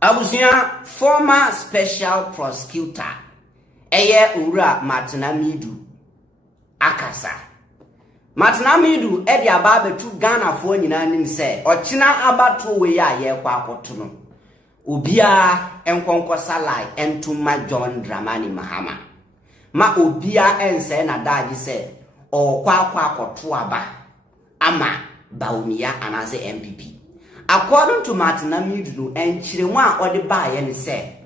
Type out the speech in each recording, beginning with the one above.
Abusia former special prosecutor eye ura Amidu akasa. Amidu e di aba betu Ghana fo nyina nim se ochina abato we ya ye kwa akoto no. Obia enkonkosa lai entuma John Dramani Mahama. Ma obia ense na daji se o kwa akoto aba ama Bawumia anase MPP. According to Amidu enchiremu a ode ba ye ne se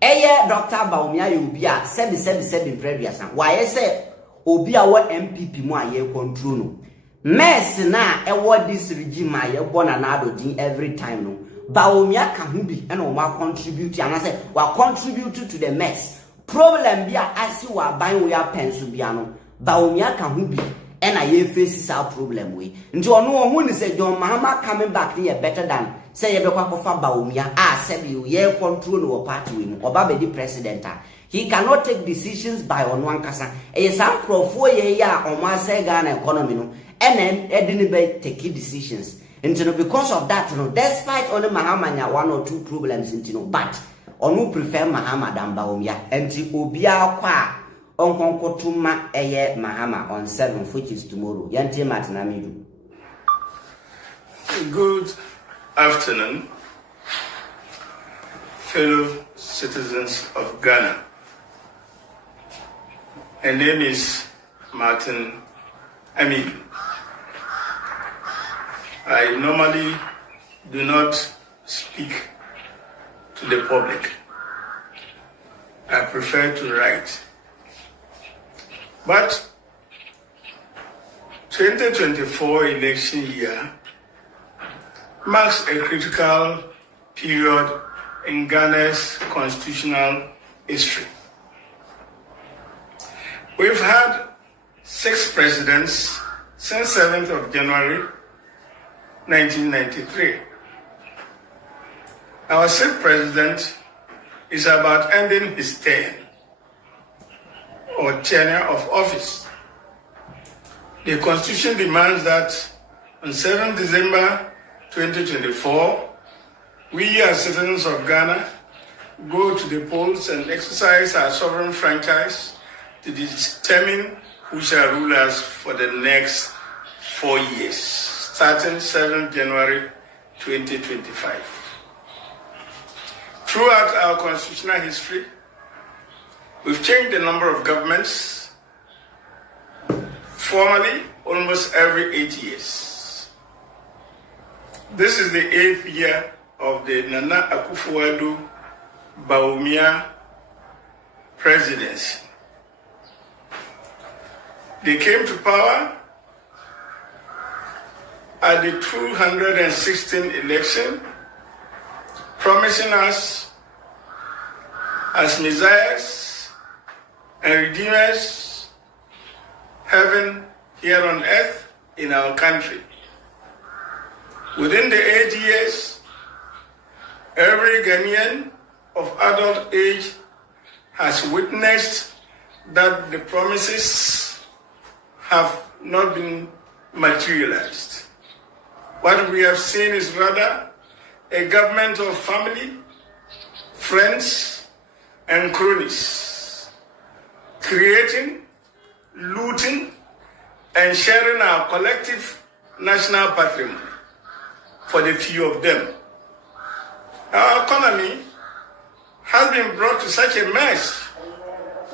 eye Dr. Bawumia obia sebi previous why say obi a wo MPP mu a ye control no mess na e wo this regime a ye born na adodin every time no Bawumia ka hu bi and o ma contribute and say wa contribute to the mess problem bi a asi wa ban we apenso bia no Bawumia ka hu bi and I face our problem we nti ono hu ni say John Mahama coming back here better than say ye be kwa kofa Bawumia sebi ye control no party we oba be the president. He cannot take decisions by on one kasa. E some crofo ye ya omo say Ghana economy no and then didn't be take decisions. And because of that, despite only Mahama nya one or two problems but onu prefer Mahama than Bawumia. And obia kwa onkonkotuma eye Mahama on 7th, which is tomorrow. Yanti Amidu. Good afternoon, fellow citizens of Ghana. My name is Amidu. I normally do not speak to the public. I prefer to write. But 2024 election year marks a critical period in Ghana's constitutional history. We've had 6 presidents since 7th of January 1993. Our 6th president is about ending his term or tenure of office. The Constitution demands that on 7th December 2024, we as citizens of Ghana go to the polls and exercise our sovereign franchise to determine who shall rule us for the next 4 years, starting 7th January 2025. Throughout our constitutional history, we've changed the number of governments formally almost every 8 years. This is the 8th year of the Nana Akufo-Addo Bawumia presidency. They came to power at the 216th election, promising us as messiahs and redeemers heaven here on earth in our country. Within the 8 years, every Ghanaian of adult age has witnessed that the promises have not been materialized. What we have seen is rather a government of family, friends, and cronies, creating, looting, and sharing our collective national patrimony for the few of them. Our economy has been brought to such a mess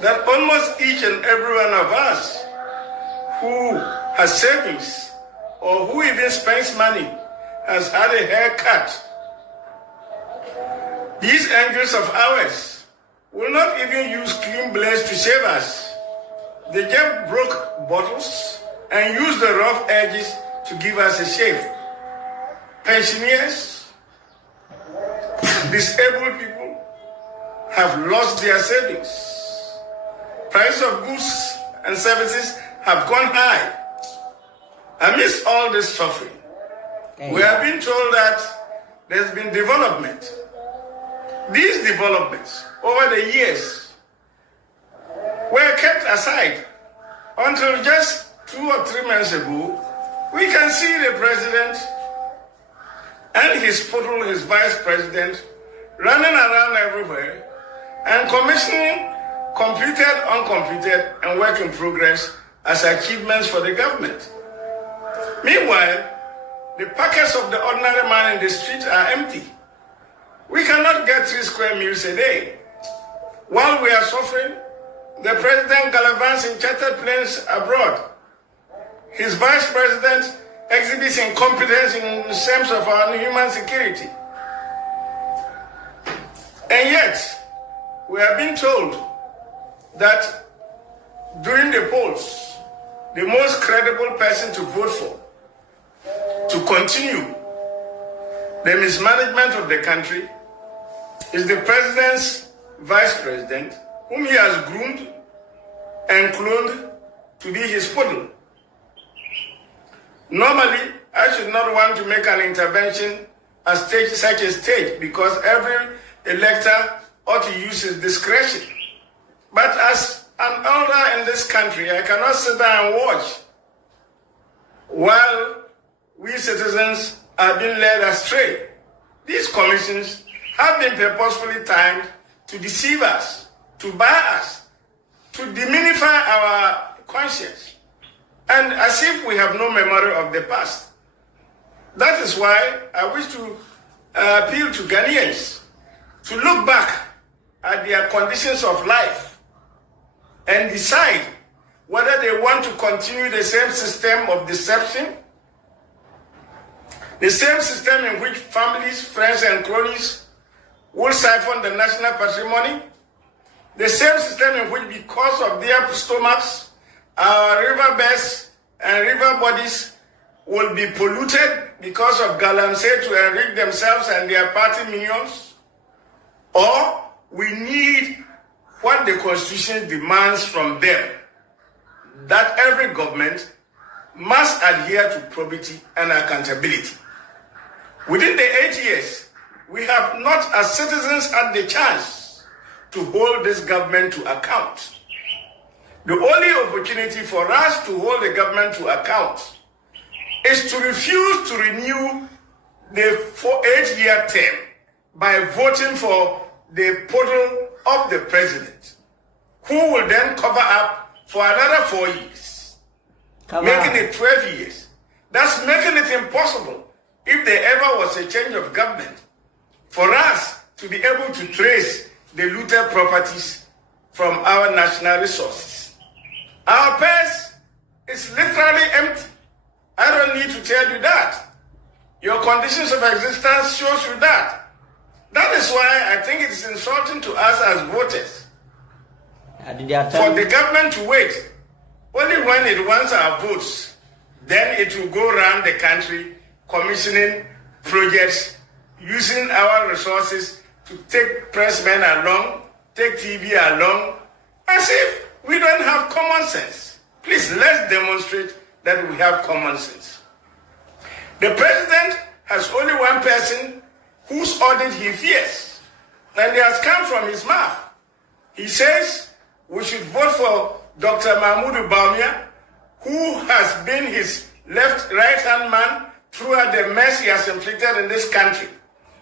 that almost each and every one of us who has savings or who even spends money has had a haircut. These angels of ours will not even use clean blades to save us. They just broke bottles and used the rough edges to give us a shave. Pensioners, disabled people have lost their savings. Price of goods and services have gone high. Amidst all this suffering, we have been told that there's been development. These developments over the years were kept aside until just 2 or 3 months ago. We can see the president and his poodle, his vice president, running around everywhere and commissioning completed, uncompleted, and work in progress as achievements for the government. Meanwhile, the pockets of the ordinary man in the street are empty. We cannot get 3 square meals a day. While we are suffering, the president gallivants in chartered planes abroad. His vice president exhibits incompetence in terms of our human security. And yet, we have been told that during the polls, the most credible person to vote for to continue the mismanagement of the country is the president's vice president, whom he has groomed and cloned to be his poodle. Normally, I should not want to make an intervention at such a stage because every elector ought to use his discretion. But as an elder in this country, I cannot sit down and watch while we citizens are being led astray. These commissions have been purposefully timed to deceive us, to buy us, to diminify our conscience, and as if we have no memory of the past. That is why I wish to appeal to Ghanaians to look back at their conditions of life and decide whether they want to continue the same system of deception, the same system in which families, friends, and cronies will siphon the national patrimony, the same system in which, because of their stomachs, our riverbeds and river bodies will be polluted because of galamsey to enrich themselves and their party minions. Or we need what the Constitution demands from them, that every government must adhere to probity and accountability. Within the 8 years, we have not as citizens had the chance to hold this government to account. The only opportunity for us to hold the government to account is to refuse to renew the 8-year term by voting for the poodle of the president, who will then cover up for another 4 years, making it 12 years. That's making it impossible, if there ever was a change of government, for us to be able to trace the looted properties from our national resources. Our purse is literally empty. I don't need to tell you that. Your conditions of existence shows you that. That is why I think it is insulting to us as voters for the government to wait. Only when it wants our votes, then it will go around the country commissioning projects, using our resources to take pressmen along, take TV along, as if we don't have common sense. Please, let's demonstrate that we have common sense. The president has only one person whose audit he fears, and it has come from his mouth. He says we should vote for Dr. Bawumia, who has been his right-hand man throughout the mess he has inflicted in this country,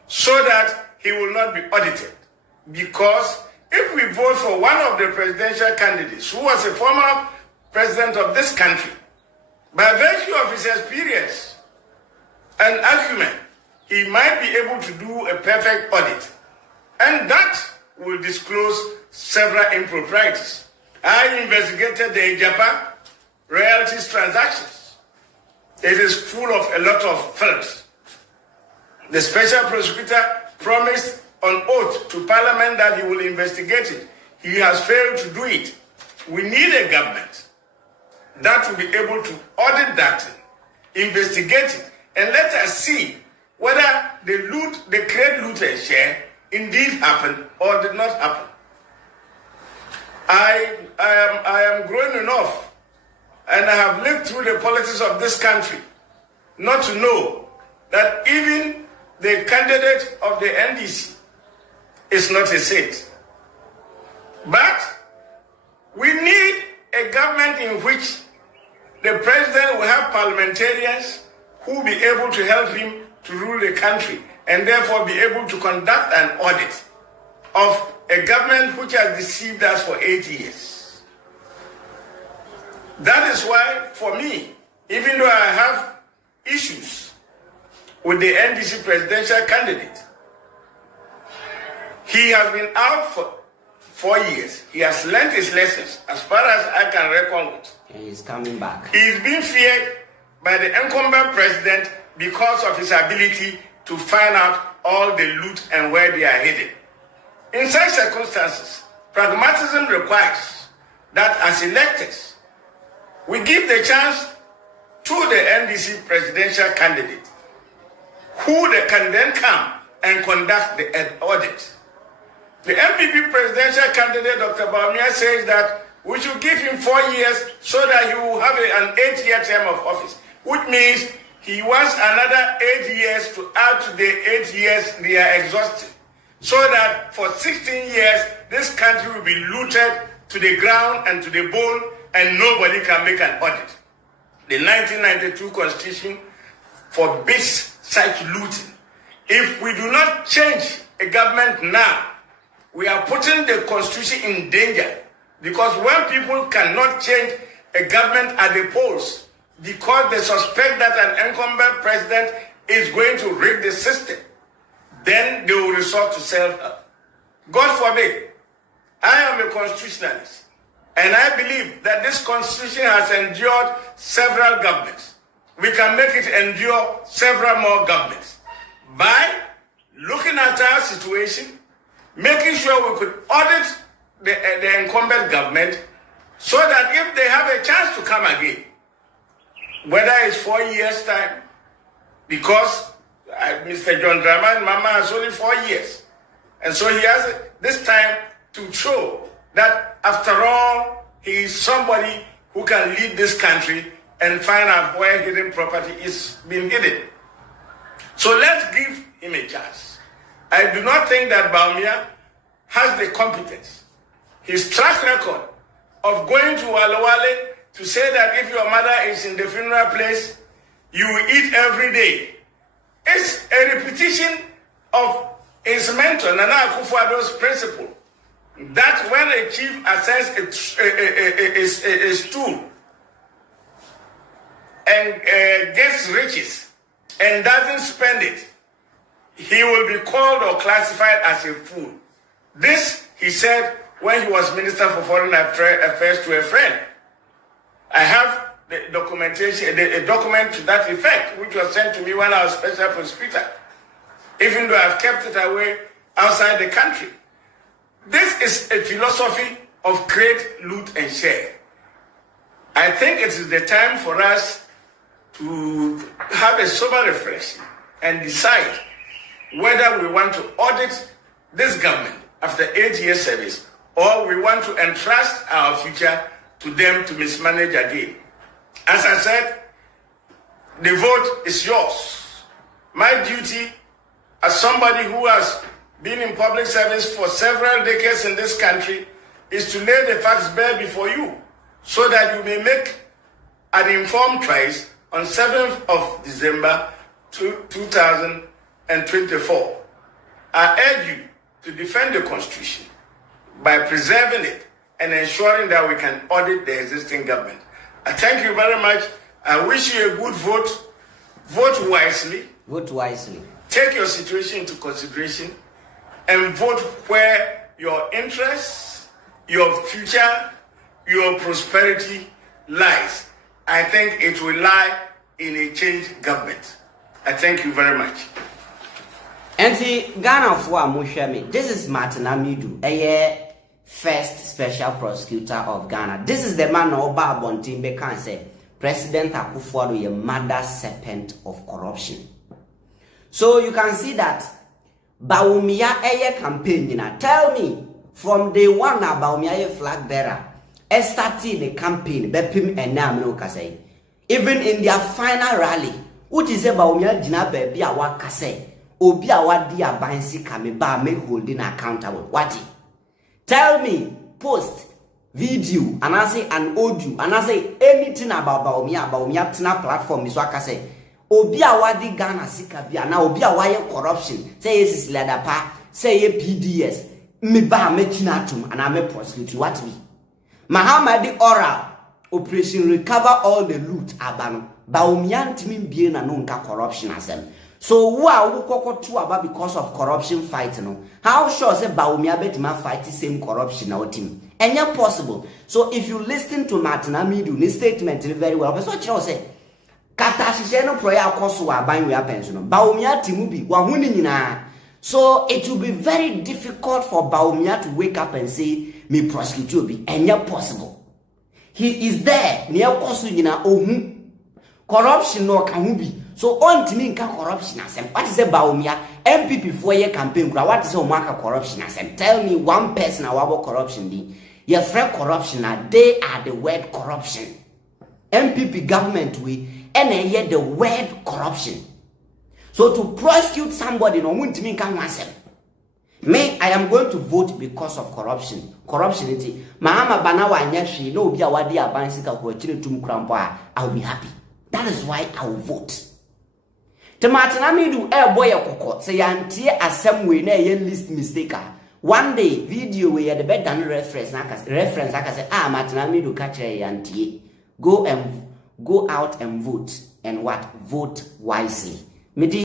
so that he will not be audited. Because if we vote for one of the presidential candidates who was a former president of this country, by virtue of his experience and acumen, he might be able to do a perfect audit. And that will disclose several improprieties. I investigated the Ijapa royalties transactions. It is full of a lot of filth. The special prosecutor promised on oath to Parliament that he will investigate it. He has failed to do it. We need a government that will be able to audit that, investigate it, and let us see whether the great looted share indeed happened or did not happen. I am grown enough, and I have lived through the politics of this country, not to know that even the candidate of the NDC is not a saint. But we need a government in which the president will have parliamentarians who will be able to help him to rule the country and therefore be able to conduct an audit of a government which has deceived us for 8 years. That is why, for me, even though I have issues with the NDC presidential candidate, he has been out for 4 years. He has learned his lessons as far as I can reckon with. And he's coming back. He is being feared by the incumbent president because of his ability to find out all the loot and where they are hidden. In such circumstances, pragmatism requires that as electors, we give the chance to the NDC presidential candidate, who they can then come and conduct the audit. The MPP presidential candidate, Dr. Bawumia, says that we should give him 4 years so that he will have an 8-year term of office, which means he wants another 8 years to add to the 8 years they are exhausted, so that for 16 years, this country will be looted to the ground and to the bone, and nobody can make an audit. The 1992 Constitution forbids such looting. If we do not change a government now, we are putting the Constitution in danger, because when people cannot change a government at the polls because they suspect that an incumbent president is going to rig the system, then they will resort to self-help. God forbid. I am a constitutionalist, and I believe that this constitution has endured several governments. We can make it endure several more governments by looking at our situation, making sure we could audit the incumbent government, so that if they have a chance to come again, whether it's 4 years' time, because Mr. John Dramani Mahama has only 4 years, and so he has this time to show that after all, he is somebody who can lead this country and find out where hidden property is being hidden. So let's give him a chance. I do not think that Bawumia has the competence. His track record of going to Walawale to say that if your mother is in the funeral place, you will eat every day, is a repetition of his mentor, Nana Akufo-Addo's principle, that when a chief ascends a stool and gets riches and doesn't spend it, he will be called or classified as a fool. This, he said, when he was Minister for Foreign Affairs to a friend. I have the documentation, a document to that effect, which was sent to me when I was special prosecutor, even though I've kept it away outside the country. This is a philosophy of create, loot, and share. I think it is the time for us to have a sober reflection and decide whether we want to audit this government after 8 years service, or we want to entrust our future to them to mismanage again. As I said, the vote is yours. My duty as somebody who has been in public service for several decades in this country is to lay the facts bare before you, so that you may make an informed choice on 7th of December 2024. I urge you to defend the Constitution by preserving it and ensuring that we can audit the existing government. I thank you very much. I wish you a good vote. Vote wisely. Vote wisely. Take your situation into consideration and vote where your interests, your future, your prosperity lies. I think it will lie in a changed government. I thank you very much. Enti Ghana for Amushemi. This is Martin Amidu, a first special prosecutor of Ghana. This is the man Oba Bontimbe can say President Akufo-Addo, a mother serpent of corruption. So you can see that Bawumia campaign. Tell me from day one na Bawumia flag bearer started the campaign bepim enam kase. Even in their final rally, which is Bawumia dina baby awa kase. Obi awa di abansi kame ba make holding accountable. What? Tell me, post, video, and I say an audio, and I say anything about Bawumia tina platform is what I say. obi a wadi Ghana sika bia na obi a waye corruption say yes ladapa say ye PDS me ba me chinatum and I me prosecute what me Mahama di oral operation recover all the loot abano Bawumia ntimi bie na no nka corruption asem so wo a wo kokoto aba because of corruption fight no how sure say Bawumia betima fight the same corruption na team enya possible so if you listen to Martin Amidu ni statement very well but so chiro say kata hihye no prayer akoso wa ban we happens no Bawumia timu bi wa hu ni nyina so it will be very difficult for Bawumia to wake up and say me prosecute bi enya possible he is there ne akoso nyina ohu corruption no kan bi so on timi nka corruption asem what is Bawumia MPP for your campaign what is omaka corruption asem tell me one person about corruption di your friend corruption they are the word corruption MPP government we and hear the word corruption so to prosecute somebody no ntimi nka asem me I am going to vote because of corruption it Mahama bana wa nyahwe no obi a wade aban sika ko akire tum krampo I will be happy. That is why I will vote. Martin Amidu boy kokko say yantie asem we na ye list mistake. One day video we the bed than reference aka say Martin Amidu catch yantie go out and vote and what vote wisely.